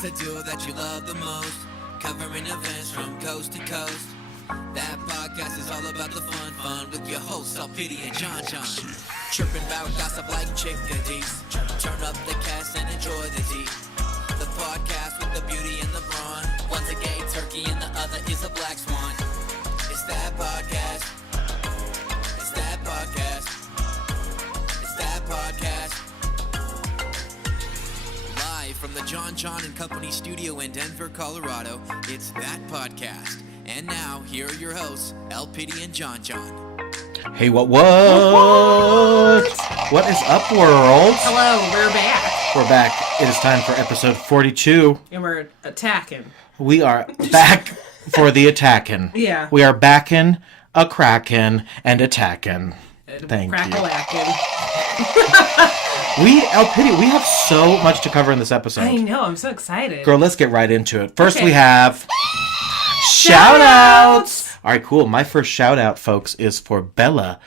It's the duo that you love the most, covering events from coast to coast. That podcast is all about the fun with your hosts, LPiddy and Jon Jon. Chirping about gossip like chickadees. Turn up the cast and enjoy the tea. The podcast with the beauty and the brawn. One's a gay turkey and the other is a black swan. It's that podcast. It's that podcast. It's that podcast. Live from the Jon Jon and Company studio in Denver, Colorado, it's that podcast. And now, here are your hosts, LPiddy and Jon Jon. Hey, what? What is up, world? Hello, we're back. We're back. It is time for episode 42. And we're attacking. We are back for the attacking. Yeah. We are backing, a-cracking, and attacking. Thank you. LPiddy, we have so much to cover in this episode. I know, I'm so excited. Girl, let's get right into it. First, okay. We have... Shoutouts! All right, cool. My first shout-out, folks, is for Bella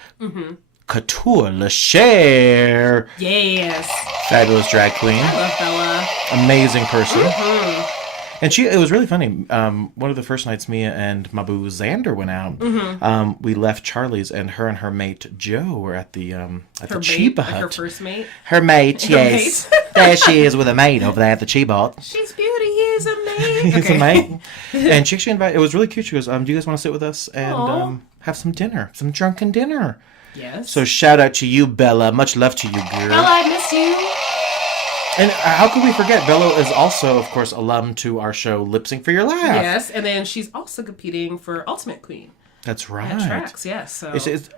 Couture Lachère. Yes. Fabulous drag queen. I love Bella. Amazing person. And it was really funny. One of the first nights Mia and my boo Xander went out, we left Charlie's, and her mate Joe were at the Chiba Hut. Her first mate? Her mate, yes. There she is with a mate over there at the Chiba Hut. She's beauty, he's a mate. He's a mate. And she actually invited, it was really cute. She goes, do you guys want to sit with us and have some dinner, some drunken dinner? Yes. So shout out to you, Bella. Much love to you, girl. Bella, I miss you. And how could we forget? Bella is also, of course, alum to our show, Lip Sync for Your Laugh. Yes, and then she's also competing for Ultimate Queen. That's right. At Tracks, yes. So.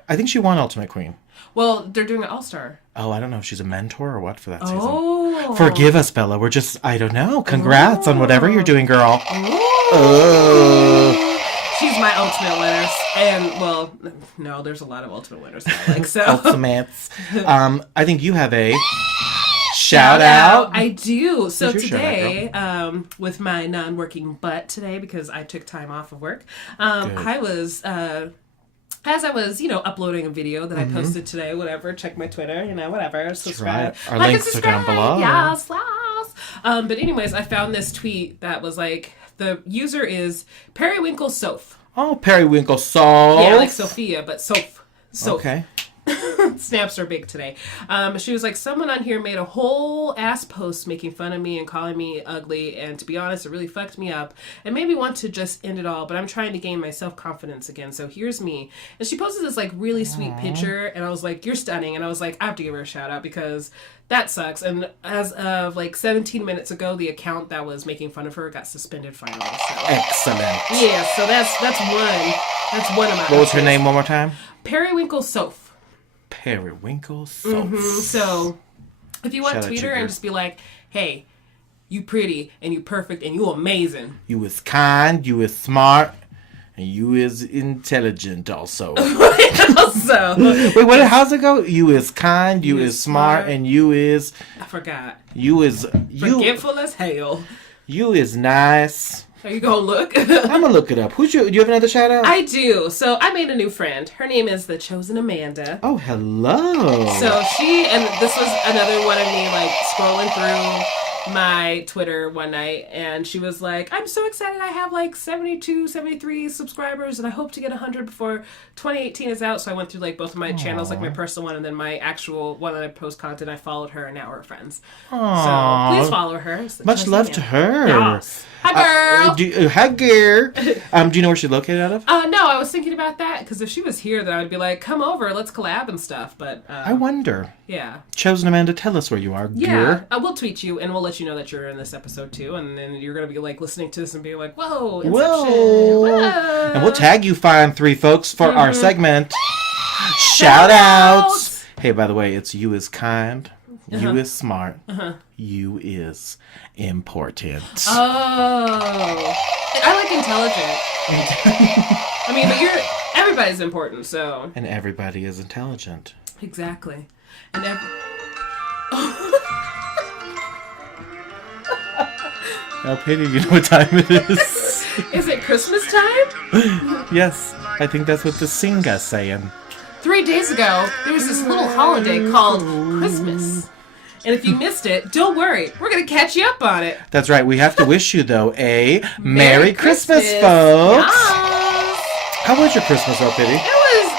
I think she won Ultimate Queen. Well, they're doing an All-Star. Oh, I don't know if she's a mentor or what for that season. Oh. Forgive us, Bella. We're just, I don't know. Congrats on whatever you're doing, girl. She's my ultimate winner. And, well, no, there's a lot of ultimate winners I like, so. Ultimates. I think you have a... Shout out. I do. So today, out, with my non-working butt today, because I took time off of work, I was, as I was, uploading a video that I posted today, whatever, check my Twitter, whatever, subscribe. Right. Our links are down below. Yes. But anyways, I found this tweet that was like, the user is Periwinkle Soph. Oh, Periwinkle Soph. Yeah, like Sophia, but Soph. Okay. Snaps are big today. She was like, someone on here made a whole ass post making fun of me and calling me ugly, and to be honest, it really fucked me up and made me want to just end it all, but I'm trying to gain my self-confidence again, so here's me. And she posted this like really sweet picture, and I was like, you're stunning, and I was like, I have to give her a shout out because that sucks. And as of like 17 minutes ago, the account that was making fun of her got suspended finally. So. Excellent. Yeah, so that's one. That's one of my What was her name one more time? Periwinkle Soph. Periwinkle Soph. So, if you want to tweet her you, and just be like, hey, you pretty, and you perfect, and you amazing. You is kind, you is smart, and you is intelligent also. Wait, how's it go? You is kind, you is smart, and you is... I forgot. You is... Forgetful as hell. You is nice. Are you gonna look? I'm gonna look it up. Do you have another shout out? I do. So I made a new friend. Her name is The Chosen Amanda. Oh, hello. So this was another one of me like scrolling through my Twitter one night, and she was like, I'm so excited, I have like 72, 73 subscribers, and I hope to get 100 before 2018 is out. So I went through like both of my channels, like my personal one and then my actual one that I post content. I followed her, and now we're friends. Aww. So please follow her. Much love to her. Yes. Hi, girl. Hi, girl. Do you know where she's located out of? No, I was thinking about that, because if she was here, then I would be like, come over, let's collab and stuff, but... I wonder. Yeah. Chosen Amanda, tell us where you are, Yeah, I will tweet you, and we'll let you know that you're in this episode, too, and then you're going to be, like, listening to this and be like, whoa, Inception. Whoa. And we'll tag you fine three folks for our segment, Shoutouts. Hey, by the way, it's you is kind, you is smart, you is important. Oh. I like intelligent. I mean, but everybody's important, so. And everybody is intelligent. Exactly. And LPiddy, you know what time it is? Is it Christmas time? Yes, I think that's what the singer's saying. 3 days ago, there was this little holiday called Christmas. And if you missed it, don't worry. We're going to catch you up on it. That's right. We have to wish you, though, a Merry Christmas, folks. Yes. How was your Christmas, LPiddy? It was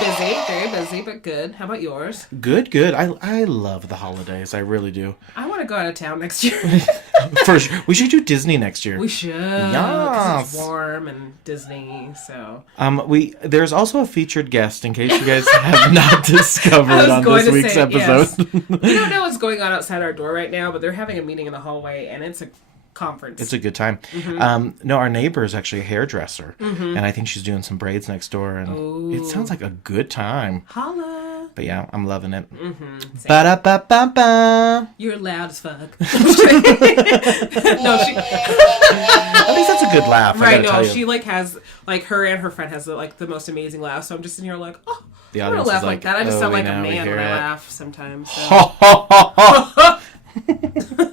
busy, very busy, but good. How about yours? Good. I love the holidays. I really do. I want to go out of town next year. For sure. We should do Disney next year. We should. Yes. 'Cause it's warm and Disney, so. There's also a featured guest, in case you guys have not discovered on this week's episode. Yes. We don't know what's going on outside our door right now, but they're having a meeting in the hallway, and it's a conference. It's a good time. No, our neighbor is actually a hairdresser, and I think she's doing some braids next door, and it sounds like a good time. Holla. But yeah, I'm loving it. Ba-da-ba-ba-ba. You're loud as fuck. No, she. At least that's a good laugh. Right? I No, gotta tell you. she has her and her friend has the most amazing laugh. So I'm just sitting here like, oh, The I don't audience is laugh like that. I just sound like a now we man hear when I it. laugh sometimes. So.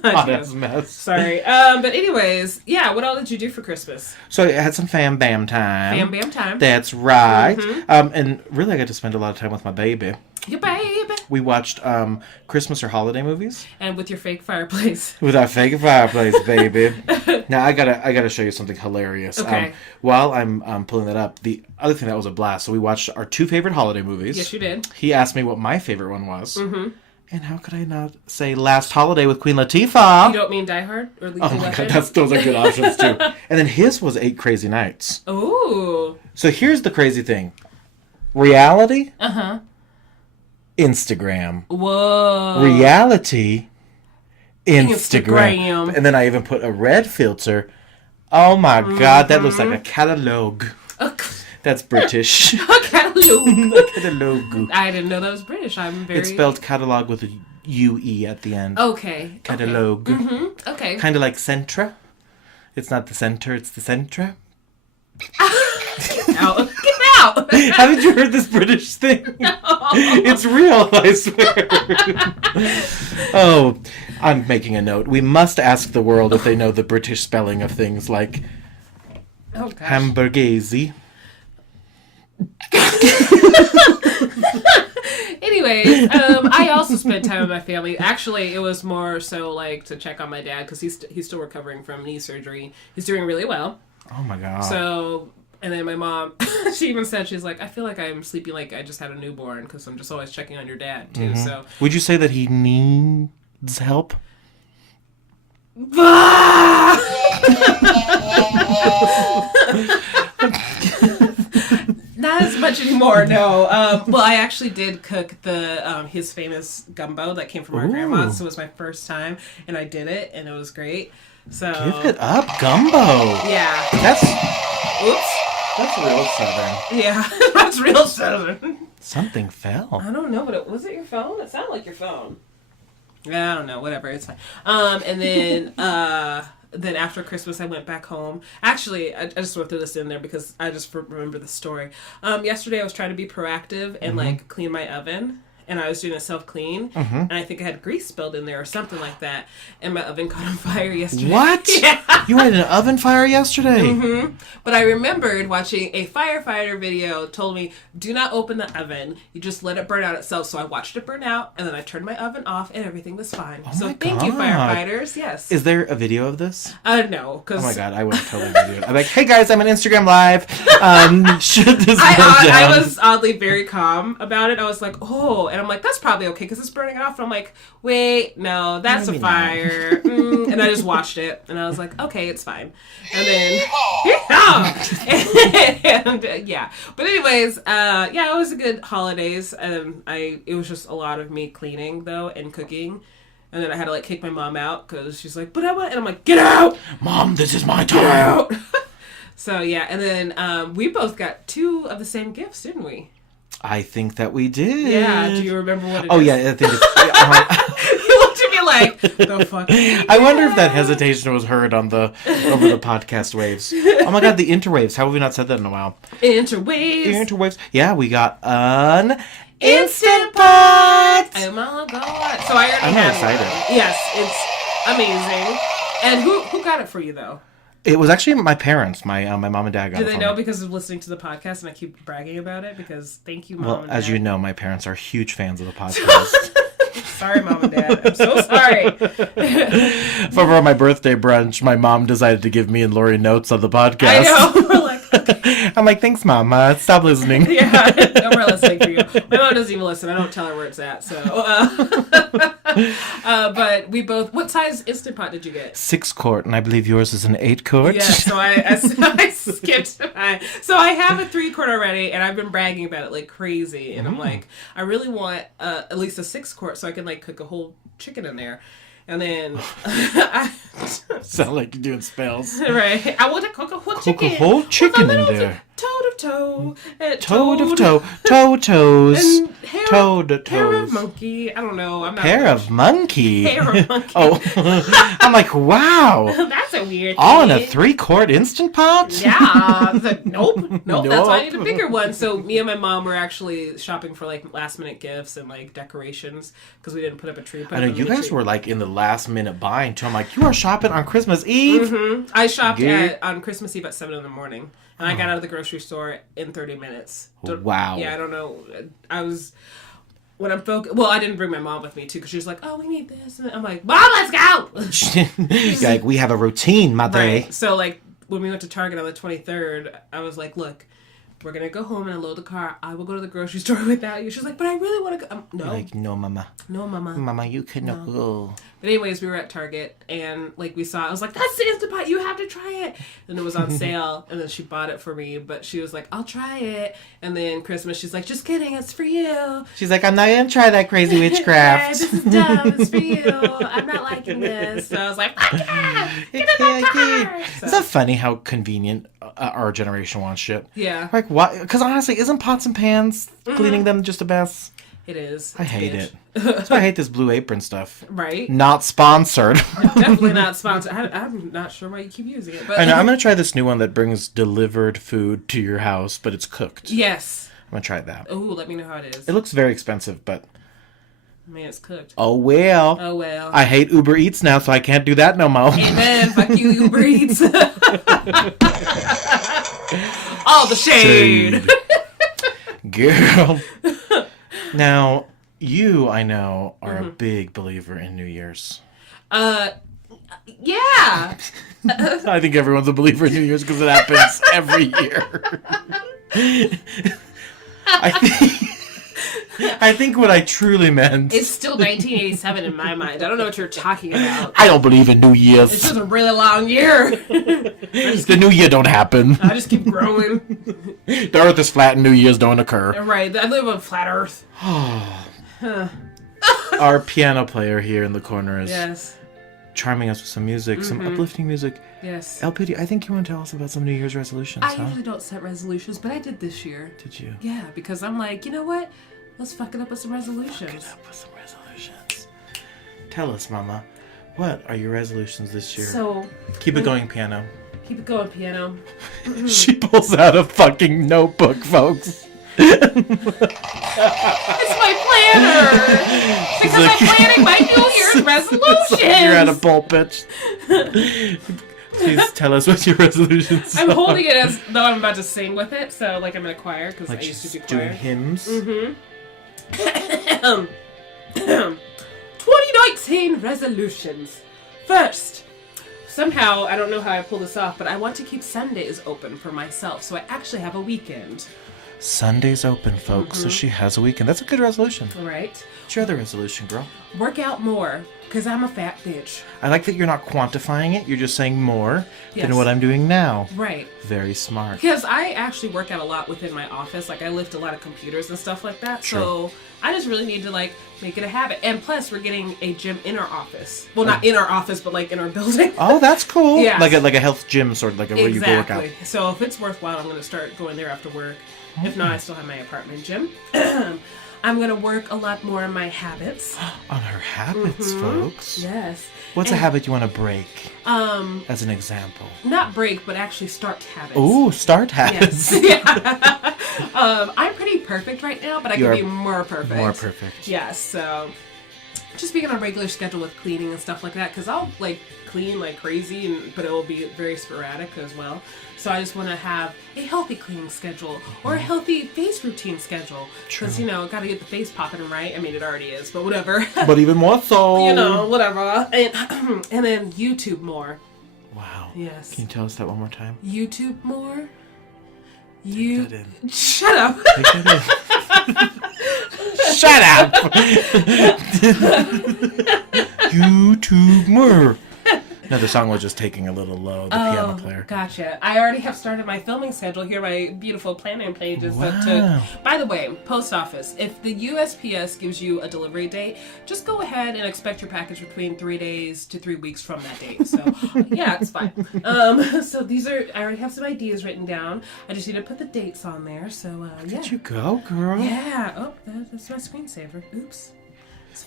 Hot ass mess. Sorry. But anyways, yeah. What all did you do for Christmas? So I had some fam bam time. Bam bam time. That's right. And really, I got to spend a lot of time with my baby. Your baby. We watched Christmas or holiday movies And with your fake fireplace. with our fake fireplace, baby. Now I gotta show you something hilarious. Okay. While I'm pulling that up, the other thing that was a blast. So we watched our 2 favorite holiday movies. Yes, you did. He asked me what my favorite one was. And how could I not say Last Holiday with Queen Latifah? You don't mean Die Hard or Lethal Oh my Weapon? god, those are good options too. And then his was 8 Crazy Nights. Ooh. So here's the crazy thing. Reality, Uh-huh. Instagram. Whoa. Reality, Instagram. Instagram. And then I even put a red filter. Oh my god, that looks like a catalogue. That's British. Catalog. A catalogue. I didn't know that was British. I'm very... It's spelled catalog with a UE at the end. Okay. Catalogue. Okay. Kind of like Centra. It's not the center, it's the Centra. Get out. Get out. Haven't you heard this British thing? No. It's real, I swear. Oh, I'm making a note. We must ask the world if they know the British spelling of things like Oh, gosh. hamburgese. Anyways, I also spent time with my family. Actually, it was more so like to check on my dad because he's still recovering from knee surgery. He's doing really well. Oh my god. So, and then my mom, she even said, she's like, I feel like I'm sleeping like I just had a newborn because I'm just always checking on your dad too. So, would you say that he needs help? Not as much anymore, no. Well, I actually did cook the his famous gumbo that came from our grandma's. So it was my first time, and I did it, and it was great. So Give it up, gumbo. yeah. That's Oops. real southern. Yeah, that's real southern. Something fell. I don't know, but was it your phone? It sounded like your phone. Yeah, I don't know. Whatever, it's fine. And then after Christmas, I went back home. Actually, I just want to throw this in there because I just remember the story. Yesterday, I was trying to be proactive and like clean my oven. And I was doing a self-clean, and I think I had grease spilled in there or something like that, and my oven caught on fire yesterday. What? Yeah. You had an oven fire yesterday? But I remembered watching a firefighter video told me, do not open the oven. You just let it burn out itself. So I watched it burn out, and then I turned my oven off, and everything was fine. So my thank you, God. firefighters. Yes. Is there a video of this? No. Cause Oh my god, I would totally video it. I'm like, hey guys, I'm on Instagram Live. Should this burn I down? was oddly very calm about it. I was like, oh, and I'm like, that's probably okay because it's burning off. And I'm like, wait, no, that's Maybe a fire. And I just watched it, and I was like, okay, it's fine. And then, yeah. But anyways, yeah, it was a good holidays. It was just a lot of me cleaning though and cooking. And then I had to like kick my mom out because she's like, but I want, and I'm like, get out, Mom, this is my get time. out. So yeah, and then we both got 2 of the same gifts, didn't we? I think that we did. Yeah. Do you remember what it is? Oh yeah, I think it's. You looked at me like, the fuck? I wonder if that hesitation was heard on over the podcast waves. Oh my god, the interwaves. How have we not said that in a while? Interwaves. Interwaves. Yeah, we got an Instant Pot. Oh my god! So I already I'm had excited. one. Yes, it's amazing. And who got it for you though? It was actually my parents. My mom and dad got Do it they for know me. because of listening to the podcast and I keep bragging about it? Because thank you, Mom Well, and as Dad. you know, my parents are huge fans of the podcast. Sorry, Mom and Dad. I'm so sorry. For my birthday brunch, my mom decided to give me and Lori notes on the podcast. I know. We're like, okay. I'm like, thanks, Mom. Stop listening. Yeah, no more listening for you. My mom doesn't even listen. I don't tell her where it's at. So, but we both. What size Instant Pot did you get? 6-quart, and I believe yours is an 8-quart. Yeah. So I skipped mine. So I have a 3-quart already, and I've been bragging about it like crazy. And I'm like, I really want at least a 6-quart so I can like cook a whole chicken in there. And then sound like you're doing spells. Right. I want to cook a whole chicken. Cook a whole chicken in there. Toad of toe. Toad of toe. Toe toes. And Toad toes. Hair of monkey. I don't know. I'm not. Hair of monkey. Hair of monkey. Oh. I'm like, wow. That's a weird All thing. in a 3-quart Instant Pot? Yeah. I was like, nope. That's why I need a bigger one. So me and my mom were actually shopping for like last minute gifts and like decorations because we didn't put up a tree. I know you guys were like in the last minute buying too. I'm like, you are shopping on Christmas Eve? Mm-hmm. I shopped on Christmas Eve at 7 in the morning. And I got out of the grocery store in 30 minutes. Wow. Yeah, I don't know. I was... When I'm focused... Well, I didn't bring my mom with me, too, because she was like, oh, we need this. And I'm like, Mom, let's go! You're like, we have a routine, my day. Right. So, like, when we went to Target on the 23rd, I was like, look, we're going to go home and unload the car. I will go to the grocery store without you. She's like, but I really want to go. No. You're like, no, Mama. No, Mama. Mama, you cannot go. But anyways, we were at Target, and, like, we saw, I was like, that's the Instant Pot, you have to try it. And it was on sale, and then she bought it for me, but she was like, I'll try it. And then Christmas, she's like, just kidding, it's for you. She's like, I'm not going to try that crazy witchcraft. Yeah, this is dumb, it's for you. I'm not liking this. So I was like, fuck yeah, get in my car. So, Isn't that funny how convenient our generation wants shit? yeah. Like, why? Because honestly, isn't pots and pans cleaning them just a mess? It is. I hate it. That's why I hate this Blue Apron stuff. Right? Not sponsored. Definitely not sponsored. I'm not sure why you keep using it. But I know. I'm going to try this new one that brings delivered food to your house, but it's cooked. Yes. I'm going to try that. Oh, let me know how it is. It looks very expensive, but... Man, it's cooked. Oh, well. Oh, well. I hate Uber Eats now, so I can't do that no more. Amen. Fuck you, Uber Eats. All the shade. Girl. Now, you, I know, are a big believer in New Year's. Yeah. I think everyone's a believer in New Year's because it happens every year. I think what I truly meant... It's still 1987 in my mind. I don't know what you're talking about. I don't believe in New Year's. It's just a really long year. The New Year don't happen. I just keep growing. The Earth is flat and New Year's don't occur. Right. I live on flat Earth. Our piano player here in the corner is Yes. charming us with some music, some uplifting music. Yes. LPiddy, I think you want to tell us about some New Year's resolutions, I huh? usually don't set resolutions, but I did this year. Did you? Yeah, because I'm like, you know what? Let's fuck it up with some resolutions. Fuck it up with some resolutions. Tell us, Mama, what are your resolutions this year? So, Keep it going, piano. keep it going, piano. She pulls out a fucking notebook, folks. It's my planner! Because like- I'm planning my New Year's resolutions! You're at a pulpit. Please tell us what your resolutions I'm are. holding it as though I'm about to sing with it, so like I'm in a choir, because Like I used to she's do doing choir. hymns. 2019 resolutions. First, somehow, I don't know how I pull this off, but I want to keep Sundays open for myself, so I actually have a weekend. Sunday's open, folks, so she has a weekend. That's a good resolution. All right? What's your other resolution, girl? Work out more, because I'm a fat bitch. I like that you're not quantifying it. You're just saying more Yes. than what I'm doing now. Right. Very smart. Because I actually work out a lot within my office. Like, I lift a lot of computers and stuff like that. True. So I just really need to, like, make it a habit. And plus, we're getting a gym in our office. Well, not in our office, but, like, in our building. Oh, that's cool. Yeah. Like a health gym, sort of like where you go work out. Exactly. So if it's worthwhile, I'm going to start going there after work. If not, I still have my apartment gym. I'm going to work a lot more on my habits. On her habits, folks. Yes. What's a habit you want to break? As an example. Not break, but actually start habits. Ooh, start habits. Yes. Yeah. I'm pretty perfect right now, but I You can are be more perfect. More perfect. Yes, so just being on a regular schedule with cleaning and stuff like that, because I'll like clean like crazy, but it will be very sporadic as well. So I just want to have a healthy cleaning schedule or a healthy face routine schedule, because got to get the face popping right. I mean, it already is, but whatever. But even more so. Whatever. And then YouTube more. Wow. Yes. Can you tell us that one more time? YouTube more. Take that in. Shut up. Take that in. Shut up. YouTube more. No, the song was just taking a little low, the piano player. Gotcha. I already have started my filming schedule. Here, my beautiful planning pages. Wow. By the way, post office, if the USPS gives you a delivery date, just go ahead and expect your package between 3 days to 3 weeks from that date. So, yeah, it's fine. So I already have some ideas written down. I just need to put the dates on there. So, yeah. Did you go, girl? Yeah. Oh, that's my screensaver. Oops.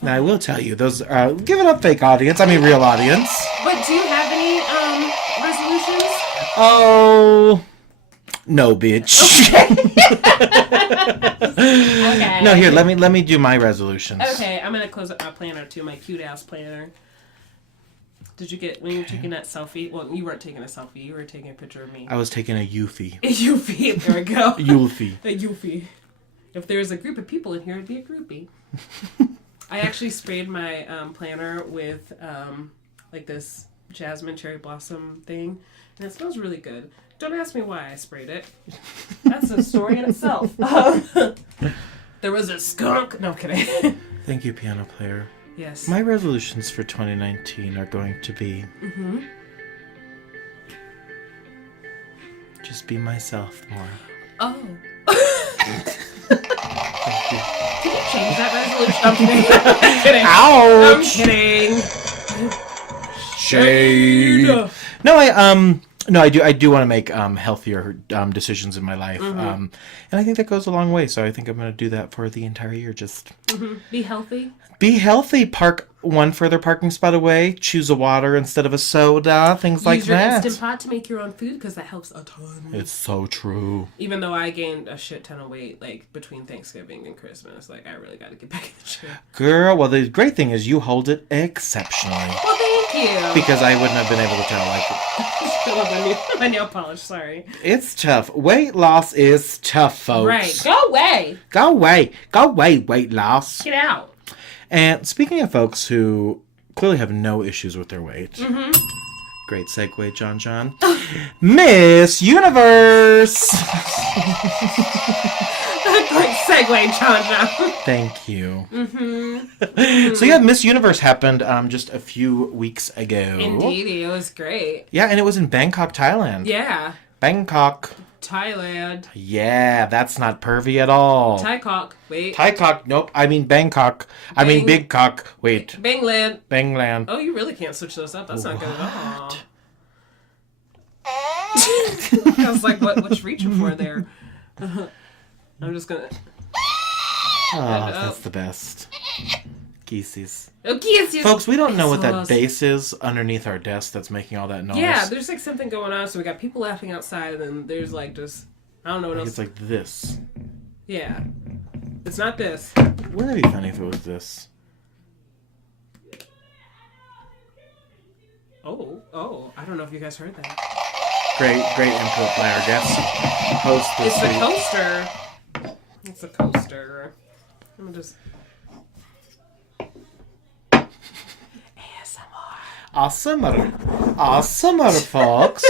Now, I will tell you, those give it up, fake audience. I mean, real audience. But do you have any resolutions? Oh, no, bitch. Okay. No, here, let me do my resolutions. Okay, I'm gonna close up my planner too, my cute ass planner. Did you get when you were taking that selfie? Well, you weren't taking a selfie. You were taking a picture of me. I was taking a Eufy. A Eufy. There we go. Eufy. A Eufy. If there's a group of people in here, it'd be a groupie. I actually sprayed my planner with like this jasmine cherry blossom thing, and it smells really good. Don't ask me why I sprayed it. That's a story in itself. There was a skunk. No, I'm kidding. Thank you, piano player. Yes. My resolutions for 2019 are going to be just be myself more. Oh. Thank you. Can you change that resolution? I'm kidding. I'm kidding. Ouch! Shade. No, I do want to make healthier decisions in my life, and I think that goes a long way. So I think I'm going to do that for the entire year. Just be healthy. Be healthy. Park one further parking spot away. Choose a water instead of a soda. Things like that. Use your Instant Pot to make your own food, because that helps a ton. It's so true. Even though I gained a shit ton of weight, like between Thanksgiving and Christmas, like I really got to get back in the gym. Girl, well, the great thing is you hold it exceptionally. Well, thank you. Because I wouldn't have been able to tell. Like, my nail polish. Sorry. It's tough. Weight loss is tough, folks. Right. Go away. Go away. Go away, weight loss. Get out. And speaking of folks who clearly have no issues with their weight. Great segue, Jon Jon. Miss Universe! Great segue, Jon Jon. Thank you. So yeah, Miss Universe happened just a few weeks ago. Indeed, it was great. Yeah, and it was in Bangkok, Thailand. Yeah. Bangkok. Thailand. Yeah, that's not pervy at all. Thai-cock. Wait. Thai-cock. Nope. I mean Bangkok. I mean Big Cock. Wait. Bangland. Bangland. Oh, you really can't switch those up. That's not good at all. I was like, what you reaching for there? I'm just gonna... Oh, that's the best. Geesies. Oh, geesies! Folks, we don't know what that bass is underneath our desk that's making all that noise. Yeah, there's like something going on. So we got people laughing outside, and then there's like just... I don't know what else. It's like this. Yeah. It's not this. Wouldn't it be funny if it was this? Oh, I don't know if you guys heard that. Great input by our guest host this It's week. a coaster. It's a coaster. I'm just... Awesomer, folks.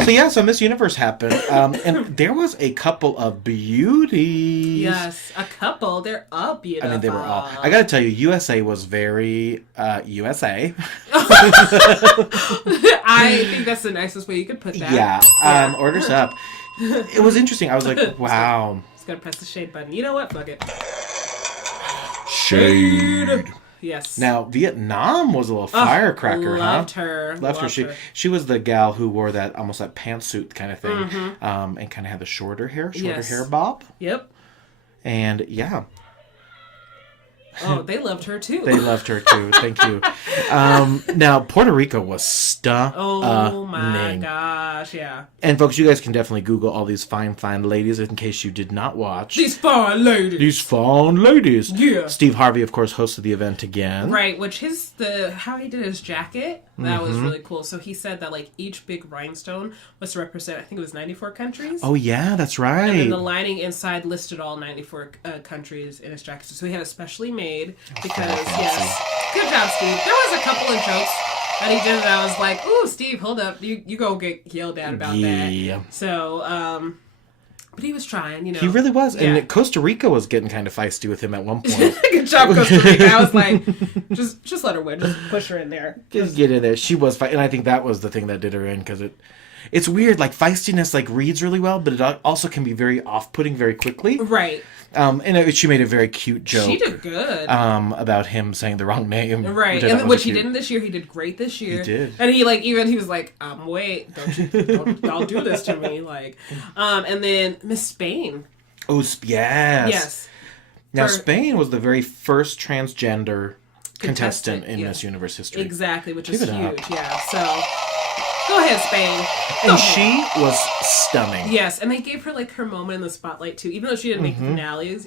So Miss Universe happened, and there was a couple of beauties. Yes, a couple. They're all beautiful. I mean, they were all. I gotta tell you, USA was very USA. I think that's the nicest way you could put that. Yeah. Orders up. It was interesting. I was like, wow. Just gotta press the shade button. You know what? Fuck it. Shade. Yes. Now, Vietnam was a little firecracker, loved her. Loved her. She was the gal who wore that almost that pantsuit kind of thing, and kind of had the shorter hair bob. Yep. And yeah. Oh, they loved her too. They loved her too. Thank you. Now, Puerto Rico was stunning. Oh my gosh, yeah. And folks, you guys can definitely Google all these fine ladies in case you did not watch. These fine ladies. Yeah. Steve Harvey, of course, hosted the event again. Right, which how he did his jacket, that was really cool. So he said that like each big rhinestone was to represent, I think it was 94 countries. Oh yeah, that's right. And then the lining inside listed all 94 countries in his jacket. So he had it specially made because, yes. Good job, Steve. There was a couple of jokes that he did that I was like, ooh, Steve, hold up. You go get yelled at about that. So, but he was trying, you know. He really was. Yeah. And Costa Rica was getting kind of feisty with him at one point. Good job, Costa Rica. I was like, just let her win. Just push her in there. Just get in there. She was and I think that was the thing that did her in, because it's weird. Like, feistiness like reads really well, but it also can be very off-putting very quickly. Right. And she made a very cute joke. She did good. About him saying the wrong name. Right. And which he didn't this year. He did great this year. He did. And he was like, wait, don't do this to me. Like, and then Miss Spain. Oh, yes. Yes. Now, Spain was the very first transgender contestant in Miss Universe history. Exactly, which is huge. Yeah. So, go ahead, Spain. And she was stunning. Yes, and they gave her like her moment in the spotlight too, even though she didn't make finales.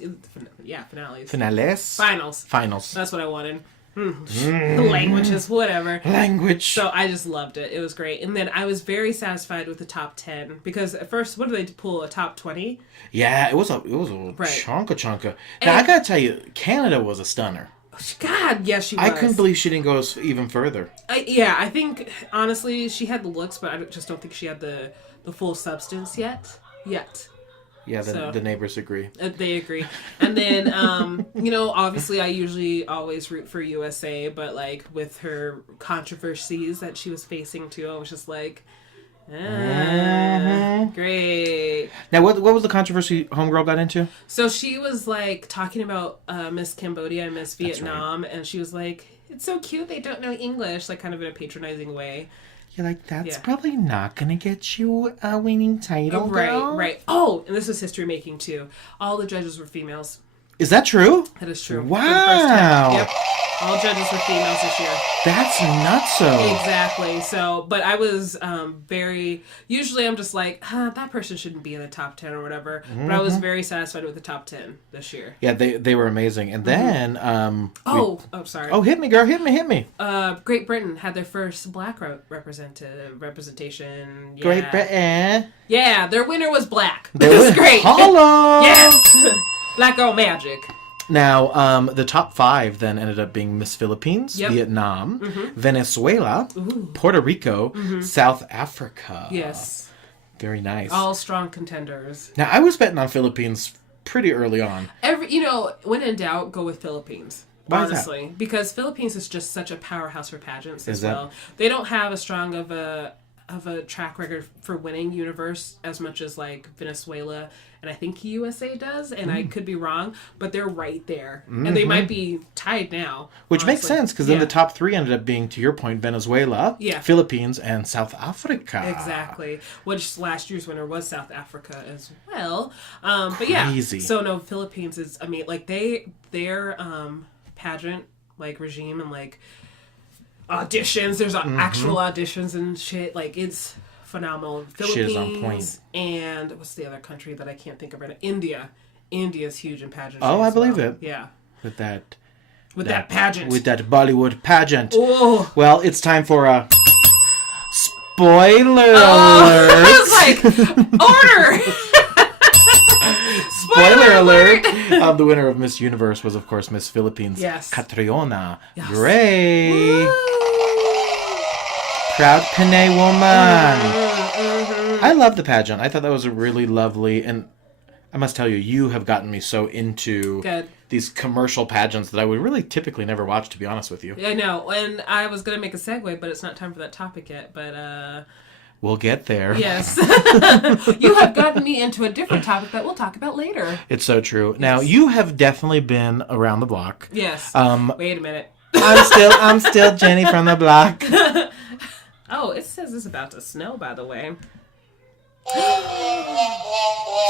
Finals. That's what I wanted. The languages, whatever. Language. So I just loved it. It was great. And then I was very satisfied with the top 10 because at first, what did they pull? A top 20? Yeah, it was a chonka. Now, I gotta tell you, Canada was a stunner. God, yes, she was. I couldn't believe she didn't go even further. I think, honestly, she had the looks, but I just don't think she had the full substance yet. Yeah, the neighbors agree. They agree. And then, obviously I usually always root for USA, but, like, with her controversies that she was facing, too, I was just like, great. Now, what was the controversy Homegirl got into? So she was, like, talking about Miss Cambodia and Miss Vietnam, right. And she was like, it's so cute they don't know English, like, kind of in a patronizing way. You're like, that's probably not going to get you a winning title, girl. Right. Oh, and this is history making, too. All the judges were females. Is that true? That is true. Wow. For the first time. Yep. All judges were females this year. That's nutso. Exactly. So, but I was usually I'm just like, that person shouldn't be in the top 10 or whatever. Mm-hmm. But I was very satisfied with the top 10 this year. Yeah, they were amazing. And then... sorry. Oh, hit me, girl. Hit me. Great Britain had their first black representation. Yeah. Great Britain. Yeah, their winner was black. It was great. Hello. Yes. Black girl magic. Now, the top 5 then ended up being Miss Philippines, Vietnam, Venezuela, Puerto Rico, South Africa. Yes. Very nice. All strong contenders. Now, I was betting on Philippines pretty early on. When in doubt, go with Philippines. Why honestly. is that? Because Philippines is just such a powerhouse for pageants as well. That... They don't have as strong of a track record for winning universe as much as like Venezuela and I think USA does, and I could be wrong, but they're right there. And they might be tied now. Which makes sense, because then the top 3 ended up being, to your point, Venezuela, Philippines, and South Africa. Exactly. Which last year's winner was South Africa as well. But yeah. Crazy. So no, Philippines is, I mean, like their pageant like regime and like auditions, there's actual auditions and shit, like it's phenomenal. Philippines, shit is on point. And what's the other country that I can't think of right now? India's huge in pageant. Oh, I believe it. Yeah, with that pageant, with that Bollywood pageant. Oh, well, it's time for a spoiler alert. I was like, order. Spoiler alert! The winner of Miss Universe was, of course, Miss Philippines, Catriona Gray. Woo! Proud Pinay woman. I love the pageant. I thought that was a really lovely, and I must tell you, you have gotten me so into these commercial pageants that I would really typically never watch, to be honest with you. I know, and I was going to make a segue, but it's not time for that topic yet, but we'll get there. Yes. You have gotten me into a different topic that we'll talk about later. It's so true. Yes. Now, you have definitely been around the block. Yes. Wait a minute. I'm still Jenny from the block. Oh, it says it's about to snow, by the way.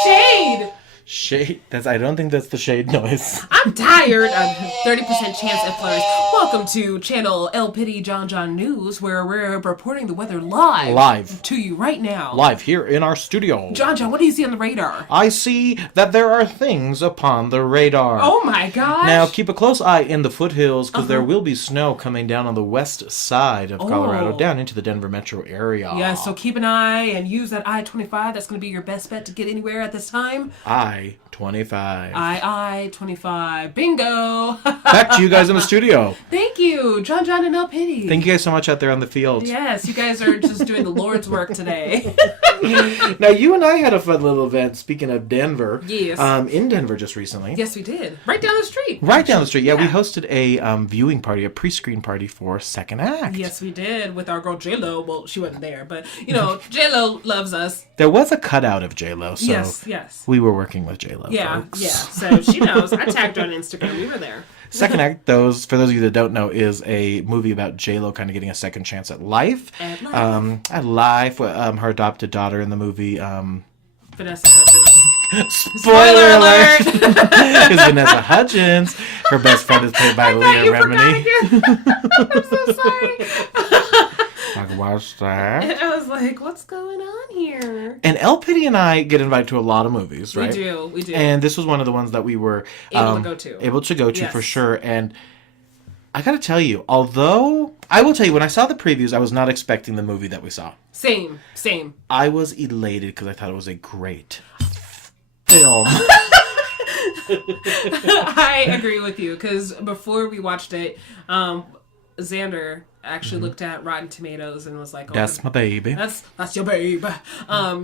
Shade! Shade. I don't think that's the shade noise. I'm tired of 30% chance at flurries. Welcome to channel LPiddy Jon Jon News, where we're reporting the weather live to you right now. Live here in our studio. Jon Jon, what do you see on the radar? I see that there are things upon the radar. Oh my gosh. Now keep a close eye in the foothills, because there will be snow coming down on the west side of Colorado, down into the Denver metro area. Yeah, so keep an eye and use that I-25. That's going to be your best bet to get anywhere at this time. I-25. I-25. Bingo. Back to you guys in the studio. Thank you, Jon Jon and LPiddy. Thank you guys so much out there on the field. Yes, you guys are just doing the Lord's work today. Now, you and I had a fun little event, speaking of Denver. Yes. In Denver just recently. Yes, we did. Right down the street. Right down the street. Yeah, we hosted a viewing party, a pre-screen party for Second Act. Yes, we did, with our girl J-Lo. Well, she wasn't there, but, you know, J-Lo loves us. There was a cutout of J-Lo, so yes. we were working with J-Lo, folks. yeah. So she knows. I tagged her on Instagram. We were there. Second Act, for those of you that don't know, is a movie about J-Lo kind of getting a second chance at life. At life. Her adopted daughter in the movie. Vanessa Hudgens. Spoiler alert! Is Vanessa Hudgens. Her best friend is played by Leah Remini. I'm so sorry. I watched that. And I was like, what's going on here? And LPiddy and I get invited to a lot of movies, right? We do. And this was one of the ones that we were able to go to yes. For sure. And I gotta tell you, although I will tell you, when I saw the previews, I was not expecting the movie that we saw. Same. I was elated because I thought it was a great film. I agree with you, because before we watched it, Xander actually looked at Rotten Tomatoes and was like, that's my baby. That's your babe.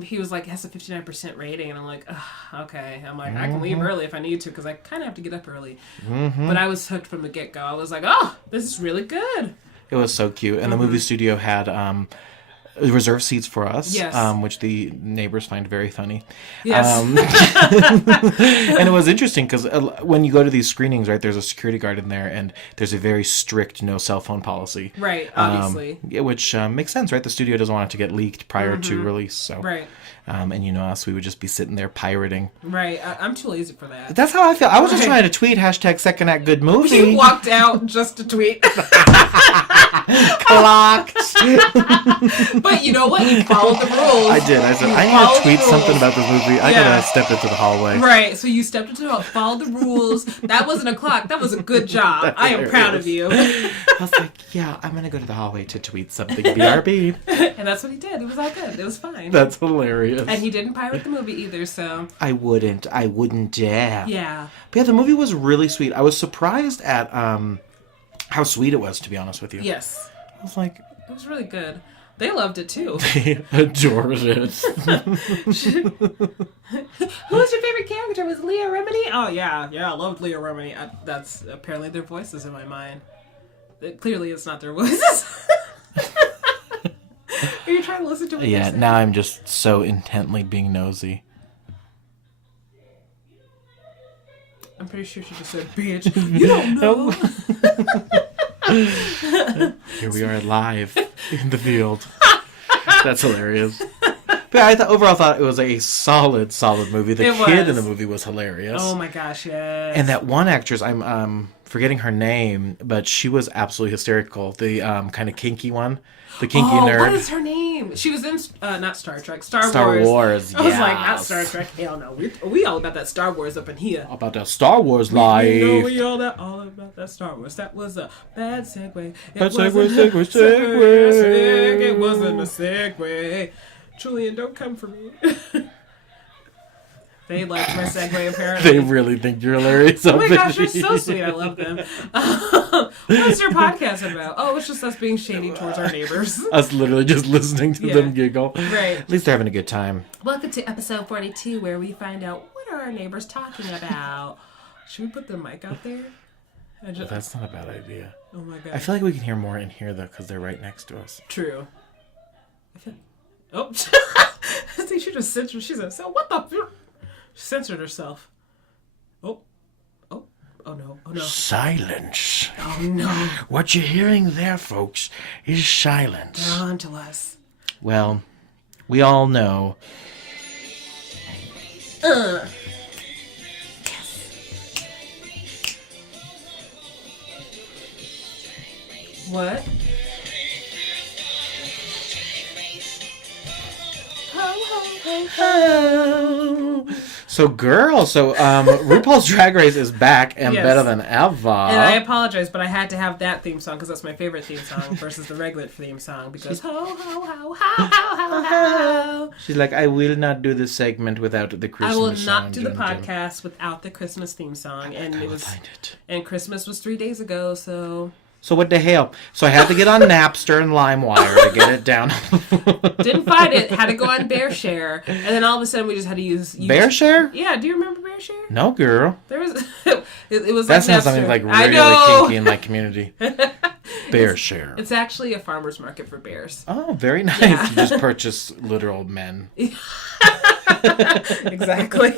He was like, it has a 59% rating, and I'm like, okay. I'm like, I can leave early if I need to, because I kind of have to get up early. But I was hooked from the get-go. I was like, oh, this is really good. It was so cute. And the movie studio had reserved seats for us, yes. Which the neighbors find very funny. Yes. And it was interesting because when you go to these screenings, right, there's a security guard in there, and there's a very strict no cell phone policy. Right, obviously. Which makes sense, right? The studio doesn't want it to get leaked prior to release. So. Right. And you know us, we would just be sitting there pirating. Right. I'm too lazy for that. That's how I feel. I was just trying to tweet #Second Act Good Movie. You walked out just to tweet. Clocked. But you know what? You followed the rules. I did. I said, I need to tweet something about this movie. I gotta step into the hallway. Right. So you stepped into the hallway, followed the rules. That wasn't a clock. That was a good job. I am proud of you. I was like, yeah, I'm gonna go to the hallway to tweet something. BRB. And that's what he did. It was all good. It was fine. That's hilarious. And he didn't pirate the movie either, so. I wouldn't dare. Yeah. But yeah, the movie was really sweet. I was surprised at how sweet it was, to be honest with you. Yes. I was like... It was really good. They loved it, too. They adored it. Who was your favorite character? Was Leah Remini? Oh, yeah. Yeah, I loved Leah Remini. That's apparently their voices in my mind. Clearly, it's not their voices. Are you trying to listen to what Yeah, now I'm just so intently being nosy. I'm pretty sure she just said, bitch. You don't know. Here we are live in the field. That's hilarious. But I overall thought it was a solid movie. The kid in the movie was hilarious. Oh my gosh, yes. And that one actress, I'm forgetting her name, but she was absolutely hysterical. The kind of kinky one. The kinky nerd. What is her name? She was in, not Star Trek, Star Wars. I was like, not Star Trek. Hell no. We all about that Star Wars up in here. All about that Star Wars life. We all about that Star Wars. That was a bad segue. Segue. It wasn't a segue. Julian, don't come for me. They liked my segue, apparently. They really think you're hilarious. Oh my gosh, you're so sweet. I love them. What's your podcast about? Oh, it's just us being shady towards our neighbors. Us literally just listening to them giggle. Right. At least they're having a good time. Welcome to episode 42, where we find out what are our neighbors talking about. Should we put the mic out there? Well, that's not a bad idea. Oh my god. I feel like we can hear more in here, though, because they're right next to us. True. Oh. See, she just censored. She said, so what the... She censored herself. Oh no. Oh no. Silence. Oh no. What you're hearing there, folks, is silence. They're on to us. Well, we all know What? So RuPaul's Drag Race is back and Yes. better than ever. And I apologize, but I had to have that theme song because that's my favorite theme song versus the regular theme song because ho, ho, ho, ho, ho, ho, ho. She's like, I will not do this segment without the Christmas I will song. not do the Jen, Jen. podcast without the Christmas theme song. And I it will was, find it. and Christmas was 3 days ago, so So what the hell? So I had to get on Napster and LimeWire to get it down. didn't find it. Had to go on BearShare, and then all of a sudden we just had to use BearShare? Yeah, do you remember BearShare? No, girl. There was it was That like sounds Napster. something like I really know. kinky in my community. BearShare. It's actually a farmer's market for bears. Oh, very nice. Yeah. You just purchase literal men. Exactly.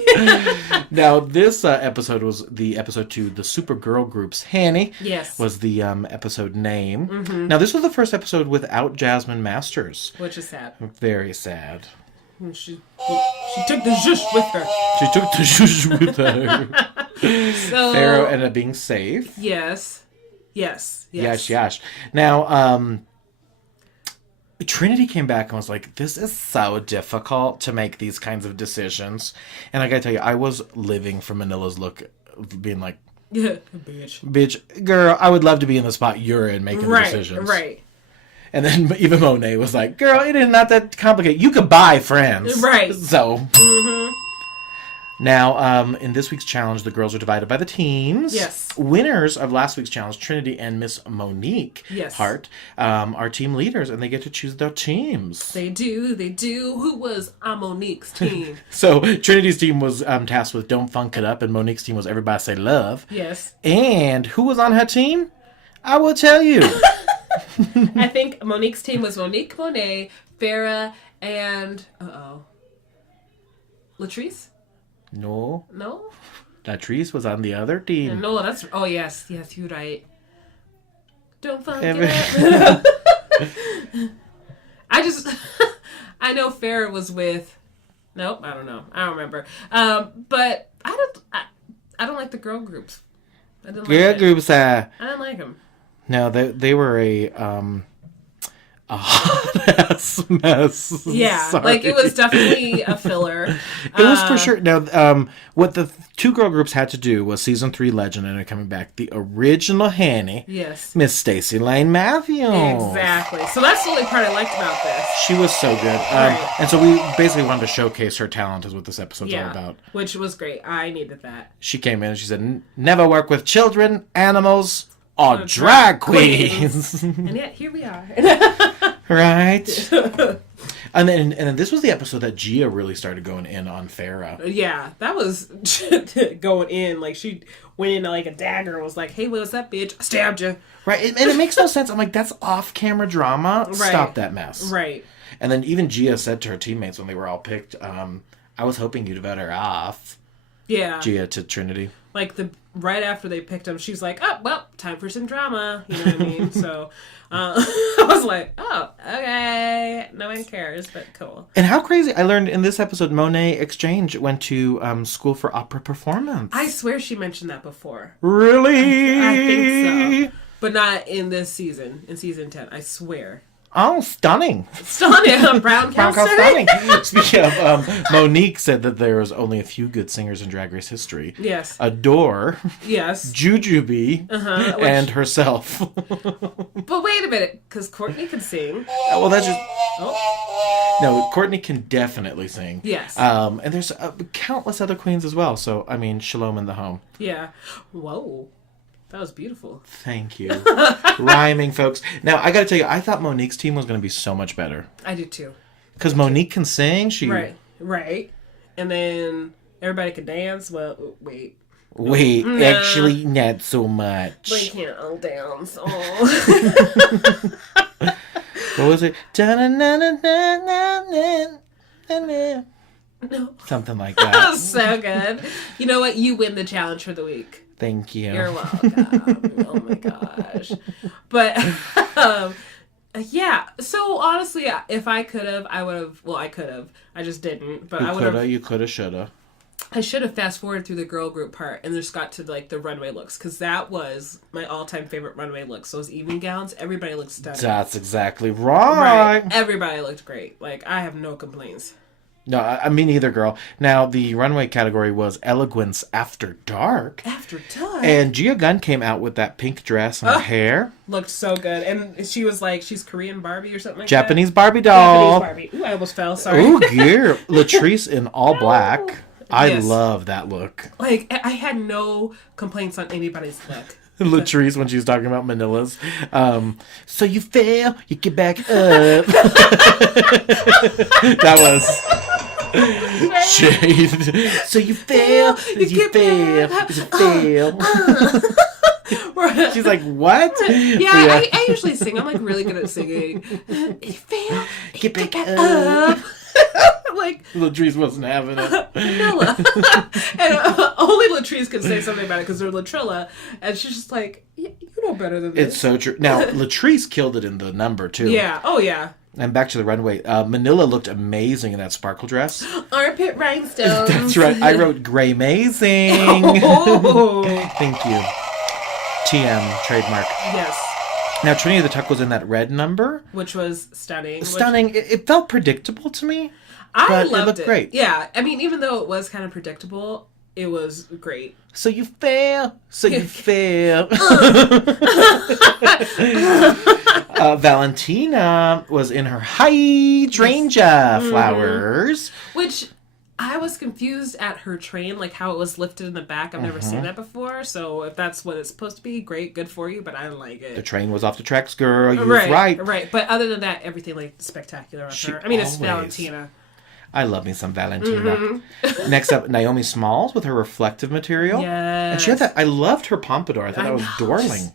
Now, this episode was the episode 2, the Supergirl group's Henny. Yes. Was the episode name. Mm-hmm. Now, this was the first episode without Jasmine Masters. Which is sad. Very sad. She took the zhuzh with her. She took the zhuzh with her. So Pharaoh ended up being safe. Yes. Yes. Now, Trinity came back and was like, this is so difficult to make these kinds of decisions. And I gotta tell you, I was living for Manila's look, being like, Yeah, bitch, girl, I would love to be in the spot you're in making the decisions. Right. And then even Monet was like, girl, it is not that complicated. You could buy friends. Right. So. Now, in this week's challenge, the girls are divided by the teams. Yes. Winners of last week's challenge, Trinity and Miss Monique Hart, are team leaders, and they get to choose their teams. They do. Who was on Monique's team? So, Trinity's team was tasked with Don't Funk It Up, and Monique's team was Everybody Say Love. Yes. And who was on her team? I will tell you. I think Monique's team was Monique, Monet, Farrah, and... Latrice? No. No? Latrice was on the other team. No, that's... Oh, yes, you're right. Don't fuck it up. I know Farrah was with... Nope, I don't know. I don't remember. But I don't like the girl groups. I didn't like Girl it. groups, I didn't like them. no, they were a hot ass mess. Yeah, Sorry. like it was definitely a filler. It was for sure. Now, what the two girl groups had to do was season 3 legend and coming back. The original Henny, Yes. Miss Stacy Layne Matthews. Exactly. So that's the only part I liked about this. She was so good. Right. And so we basically wanted to showcase her talent is what this episode's all about. Which was great. I needed that. She came in and she said, never work with children, animals, or drag queens. And yet, here we are. Right? And then this was the episode that Gia really started going in on Farrah. Yeah, that was going in. Like, she went in like a dagger and was like, hey, what's that, bitch? I stabbed you. Right, and it makes no sense. I'm like, that's off-camera drama. Right. Stop that mess. Right. And then even Gia said to her teammates when they were all picked, I was hoping you'd vote her off. Yeah. Gia to Trinity. Like, right after they picked him, she's like, oh, well, time for some drama. You know what I mean? So, I was like, oh, okay. No one cares, but cool. And how crazy. I learned in this episode, Monet Exchange went to school for opera performance. I swear she mentioned that before. Really? I think so. But not in this season, in season 10. I swear. Oh, stunning. Stunning. Brown cow Stunning. Speaking of, Monique said that there was only a few good singers in Drag Race history. Yes. Adore, Yes. Jujubee, and herself. But wait a minute, because Courtney can sing. Well, that's just... Oh. No, Courtney can definitely sing. Yes. And there's countless other queens as well. So, I mean, Shalom in the Home. Yeah. Whoa. That was beautiful. Thank you. Rhyming, folks. Now, I gotta tell you, I thought Monique's team was gonna be so much better. I did too. Because Monique can sing. Right. And then everybody can dance. Well, wait. Wait, actually, not so much. They can't all dance. Oh. What was it? No. Something like that. So good. You know what? You win the challenge for the week. Thank you. You're welcome. Oh my gosh. But, yeah. So honestly, if I could have, I would have. Well, I could have. I just didn't. But I would have. You coulda, shoulda. I should have fast forwarded through the girl group part and just got to like the runway looks, because that was my all-time favorite runway looks. Those evening gowns, everybody looked stunning. That's exactly right. Everybody looked great. Like, I have no complaints. No, I mean neither, girl. Now, the runway category was Elegance After Dark. After Dark? And Gia Gunn came out with that pink dress and her hair. Looked so good. And she was like, she's Korean Barbie or something like Japanese that. Barbie doll. Japanese Barbie. Ooh, I almost fell. Sorry. Ooh, gear. Latrice in all black. I Yes. love that look. Like, I had no complaints on anybody's look. Latrice when she was talking about Manilas. So you fail, you get back up. That was shade. So you fail, you fail, you fail. She's like, what? Yeah, I usually sing. I'm like really good at singing. You fail, get back up. Like, Latrice wasn't having it. Vanilla. And only Latrice could say something about it because they're Latrilla. And she's just like, you know better than this. It's so true. Now, Latrice killed it in the number, too. Yeah. Oh, yeah. And back to the runway. Manila looked amazing in that sparkle dress. Armpit rhinestones. That's right. I wrote Gray-mazing. Oh. Thank you. TM, trademark. Yes. Now, Trinity the Tuck was in that red number. Which was stunning. Stunning. It felt predictable to me. I loved loved it. Looked great. Yeah. I mean, even though it was kind of predictable, it was great. So you fail. So you fail. Valentina was in her hydrangea flowers. Which I was confused at her train, like how it was lifted in the back. I've never seen that before. So if that's what it's supposed to be, great, good for you. But I didn't like it. The train was off the tracks, girl. You was right. Right. But other than that, everything like spectacular on her. I mean, it's Valentina. I love me some Valentina. Next up, Naomi Smalls with her reflective material. Yes. And she had that. I loved her pompadour. I thought that was darling.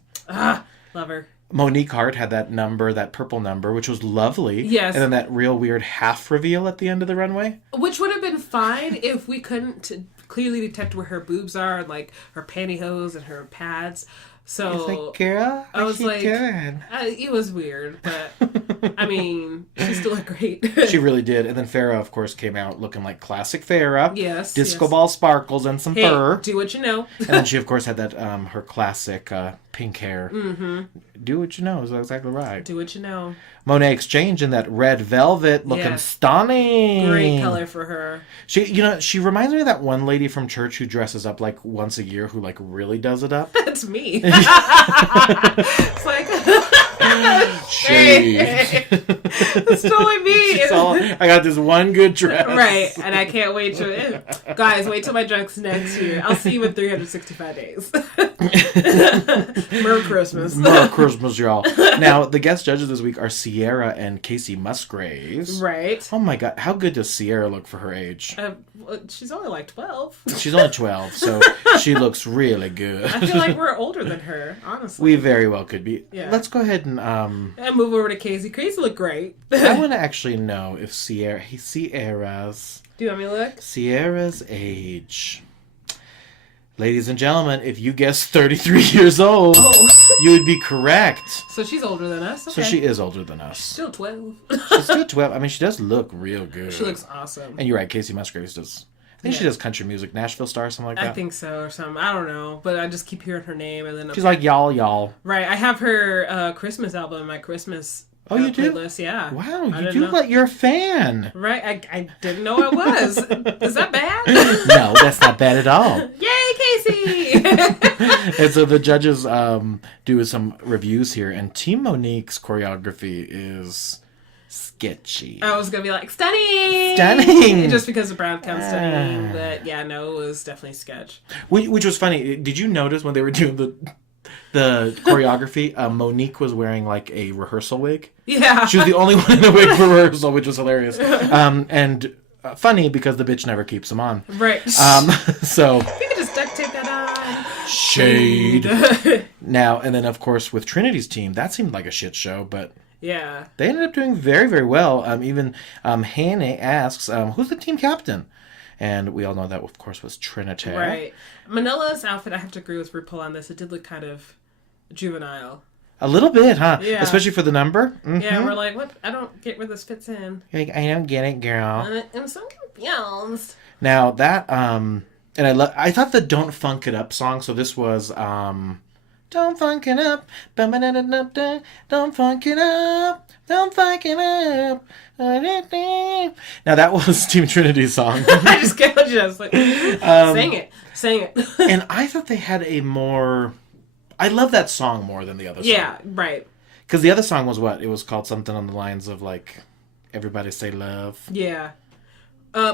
Love her. Monique Hart had that number, that purple number, which was lovely. Yes. And then that real weird half reveal at the end of the runway. Which would have been fine if we couldn't clearly detect where her boobs are and like her pantyhose and her pads. So it's like, girl, I was like, doing? It was weird, but I mean, she still looked great. She really did. And then Farrah, of course, came out looking like classic Farrah. Yes. Disco ball sparkles and some fur. Do what you know. And then she, of course, had that her classic pink hair. Mm-hmm. Do what you know is exactly right. Do what you know. Monet Exchange in that red velvet looking stunning. Great color for her. She reminds me of that one lady from church who dresses up like once a year who like really does it up. That's me. It's like shade. It's totally me. I got this one good dress. Right, and I can't wait to guys, wait till my dress next year. I'll see you in 365 days. Merry Christmas. Merry Christmas, y'all. Now, the guest judges this week are Sierra and Casey Musgraves. Right. Oh my god, how good does Sierra look for her age? She's only like 12. She's only 12, so she looks really good. I feel like we're older than her, honestly. We very well could be. Yeah. Let's go ahead and move over to Casey. Casey looked great. I want to actually know if Sierra's... Do you want me to look? Sierra's age. Ladies and gentlemen, if you guessed 33 years old, you would be correct. So she's older than us? Okay. So she is older than us. Still 12. She's still 12. I mean, she does look real good. She looks awesome. And you're right, Casey Musgraves does. I think she does country music, Nashville Star, something like that. I think so, or something. I don't know, but I just keep hearing her name, and then she's like y'all. Right, I have her Christmas album, my Christmas. You do? Playlist. Yeah. Wow, you do let you're a fan. Right, I didn't know I was. Is that bad? No, that's not bad at all. Yay, Casey! And so the judges do some reviews here, and Team Monique's choreography is sketchy. I was gonna be like, stunning! Just because the brown counts stunning. But yeah, no, it was definitely sketch. Which was funny. Did you notice when they were doing the choreography, Monique was wearing like a rehearsal wig? Yeah. She was the only one in a wig for rehearsal, which was hilarious. And funny because the bitch never keeps them on. Right. So... You could just duct tape that on. Shade. Now, and then of course with Trinity's team, that seemed like a shit show, but... Yeah. They ended up doing very, very well. Even Henny asks, who's the team captain? And we all know that, of course, was Trinity. Right. Manila's outfit, I have to agree with RuPaul on this. It did look kind of juvenile. A little bit, huh? Yeah. Especially for the number. Mm-hmm. Yeah, we're like, what? I don't get where this fits in. Like, I don't get it, girl. I'm so confused. Now that and I thought the "Don't Funk It Up" song. So this was "Don't Funk It Up, don't funk it up, don't funk it up." Now that was Team Trinity's song. I just can't just like sing it. And I thought they had a more. I love that song more than the other song. Yeah, right. Because the other song was what? It was called something on the lines of like, "Everybody Say Love." Yeah.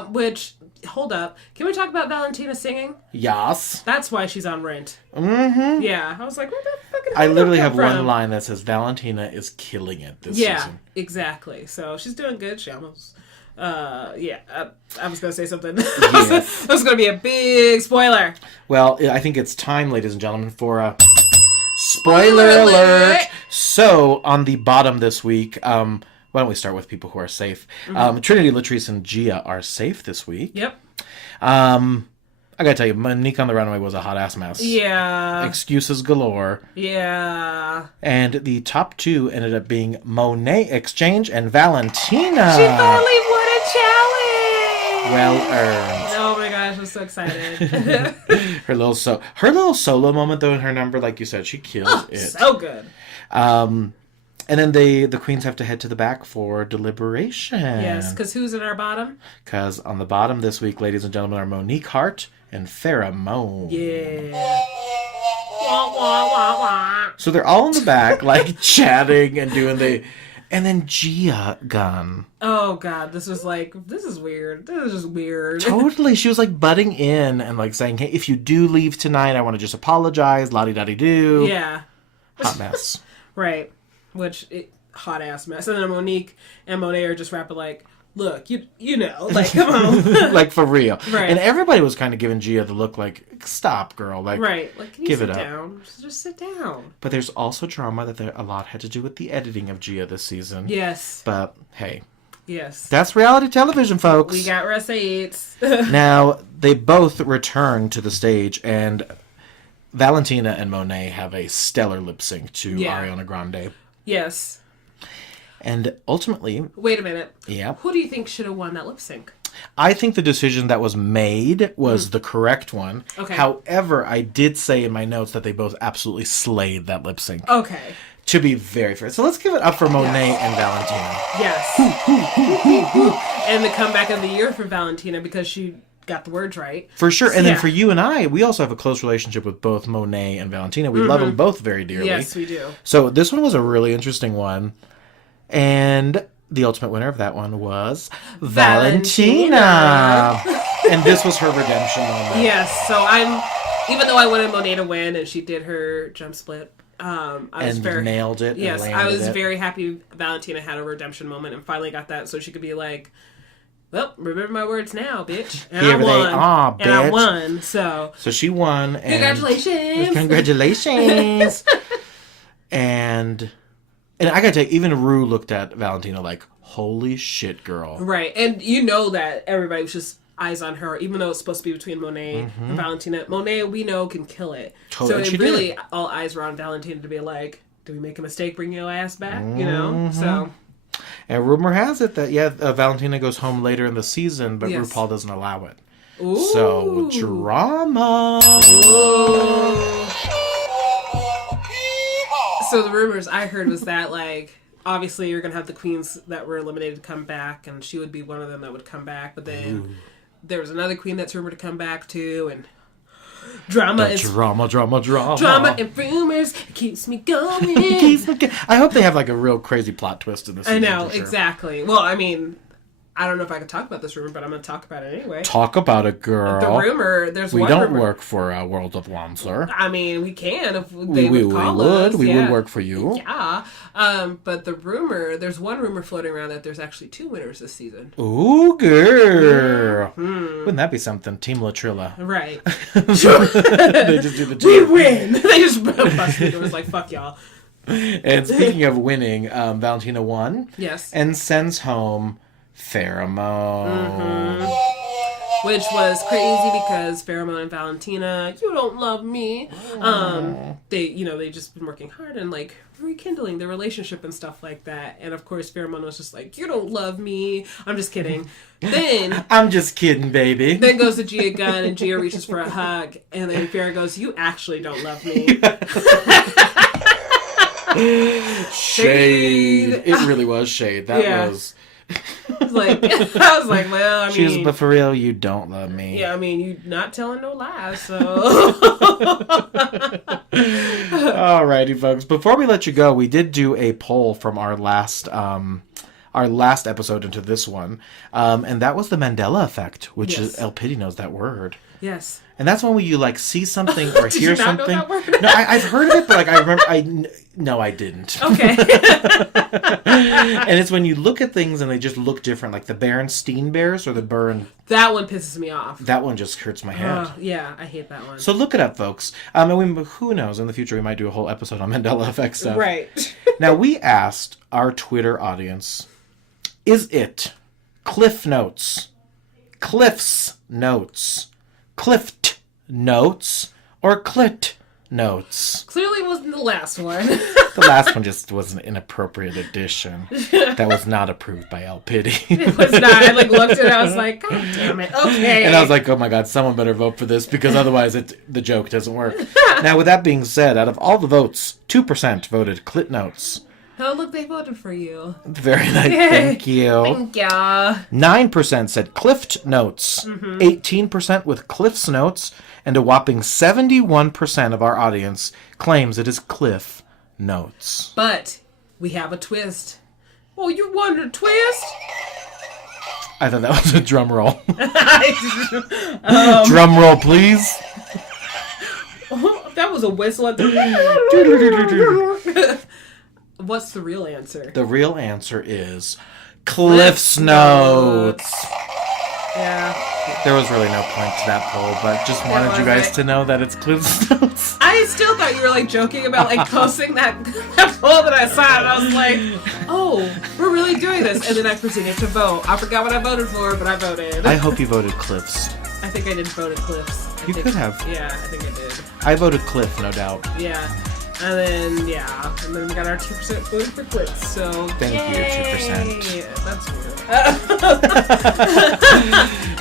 Which, hold up. Can we talk about Valentina singing? Yes. That's why she's on Rent. Mm-hmm. Yeah. I was like, where the fucking I literally come have one from? line that says, "Valentina is killing it this season." Exactly. So she's doing good. She almost... I was going to say something. Yes. That was going to be a big spoiler. Well, I think it's time, ladies and gentlemen, for a spoiler alert. So, on the bottom this week, why don't we start with people who are safe? Trinity, Latrice, and Gia are safe this week. Yep. I gotta tell you, Monique on the Runway was a hot ass mess. Yeah. Excuses galore. Yeah. And the top two ended up being Monet Exchange and Valentina. She finally won a challenge. Well earned. Oh my gosh, I'm so excited. Her little solo moment though in her number, like you said, she killed it. So good. And then the queens have to head to the back for deliberation. Yes, because who's in our bottom? Because on the bottom this week, ladies and gentlemen, are Monique Hart and Pheromone. Yeah. Wah, wah, wah, wah. So they're all in the back, like chatting and doing and then Gia Gunn. Oh god, this is weird. This is just weird. Totally. She was like butting in and like saying, "Hey, if you do leave tonight, I want to just apologize, la-di-da-di-do." Yeah. Hot mess. Right. Hot ass mess. And then Monique and Monet are just rapping like, look, you know, like, come on. Like, for real. Right. And everybody was kind of giving Gia the look like, stop, girl. Like, right. Like, can you give sit it up. down? Just sit down. But there's also drama that a lot had to do with the editing of Gia this season. Yes. But, hey. Yes. That's reality television, folks. We got receipts. Now, they both return to the stage, and Valentina and Monet have a stellar lip sync to Ariana Grande. Yes. And ultimately... Wait a minute. Yeah. Who do you think should have won that lip sync? I think the decision that was made was the correct one. Okay. However, I did say in my notes that they both absolutely slayed that lip sync. Okay. To be very fair. So let's give it up for Monet and Valentina. Yes. And the comeback of the year for Valentina because she got the words right. For sure. And then for you and I, we also have a close relationship with both Monet and Valentina. We love them both very dearly. Yes, we do. So this one was a really interesting one. And the ultimate winner of that one was Valentina. And this was her redemption moment. Yes. So even though I wanted Monet to win and she did her jump split, I was nailed it. Yes, and I was it. very happy Valentina had a redemption moment and finally got that so she could be like, well, remember my words now, bitch. And Here I won. they are, bitch. And I won, so she won. And congratulations. Congratulations. and I gotta tell you, even Rue looked at Valentina like, holy shit, girl. Right, and you know that everybody was just eyes on her, even though it's supposed to be between Monet and Valentina. Monet, we know, can kill it. Totally. So all eyes were on Valentina to be like, did we make a mistake bringing your ass back? You know? So... And rumor has it that, Valentina goes home later in the season, but Yes. RuPaul doesn't allow it. Ooh. So, drama. Ooh. So the rumors I heard was that, like, obviously you're going to have the queens that were eliminated come back, and she would be one of them that would come back. But then there was another queen that's rumored to come back, too, and... Drama and rumors keeps me going. I hope they have like a real crazy plot twist in this season. I know, exactly. Well, I mean, I don't know if I can talk about this rumor, but I'm going to talk about it anyway. Talk about it, girl. The rumor, we don't work for World of Wanzer. I mean, we can if We they would call us. We would work for you. Yeah. But the rumor, there's one rumor floating around that there's actually 2 winners this season. Ooh, girl. Wouldn't that be something? Team Latrilla. Right. They just do the We win! They just busted. It was like, fuck y'all. And speaking of winning, Valentina won. Yes. And sends home Pheromone. Which was crazy because Pheromone and Valentina, you don't love me. They just been working hard and like rekindling the relationship and stuff like that. And of course, Pheromone was just like, you don't love me. I'm just kidding. Then I'm just kidding, baby. Then goes to Gia Gunn, and Gia reaches for a hug, and then Farrah goes, you actually don't love me. Shade. It really was shade. That was... like, I was like, well, I mean... She was, but for real, you don't love me. Yeah, I mean, you're not telling no lies, so... Alrighty, folks. Before we let you go, we did do a poll from our last episode into this one, and that was the Mandela effect, which is LPiddy knows that word. Yes. And that's when you like see something or Did hear you not something. know that word? No, I've heard of it, but like I remember, no, I didn't. Okay. And it's when you look at things and they just look different, like the Berenstain Bears or the Burn. That one pisses me off. That one just hurts my head. Yeah, I hate that one. So look it up, folks. And who knows? In the future, we might do a whole episode on Mandela effect stuff. Right. Now, we asked our Twitter audience, is it Cliff Notes, Cliff's Notes, Clift Notes, or Clit Notes? Clearly it wasn't the last one. The last one just was an inappropriate addition that was not approved by LPiddy. It was not. I looked at it, I was like, God damn it. Okay. And I was like, oh my God, someone better vote for this because otherwise the joke doesn't work. Now, with that being said, out of all the votes, 2% voted Clit Notes. Oh, look, they voted for you. Very nice. Thank you. Thank ya. 9% said Clift Notes. 18% with Cliff's Notes. And a whopping 71% of our audience claims it is Cliff Notes. But we have a twist. Oh, you want a twist? I thought that was a drum roll. Drum roll, please. That was a whistle at the... What's the real answer? The real answer is Cliff's Notes. Yeah. There was really no point to that poll, but just wanted you guys to know that it's Cliff's Notes. I still thought you were joking about posting that poll that I saw, and I was like, oh, we're really doing this. And then I proceeded to vote. I forgot what I voted for, but I voted. I hope you voted Cliff's. I think I did vote at Cliff's. You could have. Yeah, I think I did. I voted Cliff, no doubt. Yeah. And then, we got our 2% voted for Cliff, so... Thank you, 2%. Yeah, that's weird.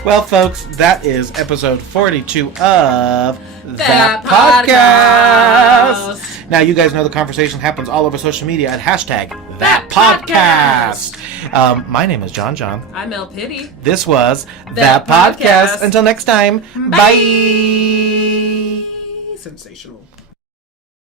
Well, folks, that is episode 42 of That Podcast. Now, you guys know the conversation happens all over social media at hashtag #ThatPodcast. My name is Jon Jon. I'm LPiddy. This was That That Podcast. Podcast. Until next time, bye. Sensational.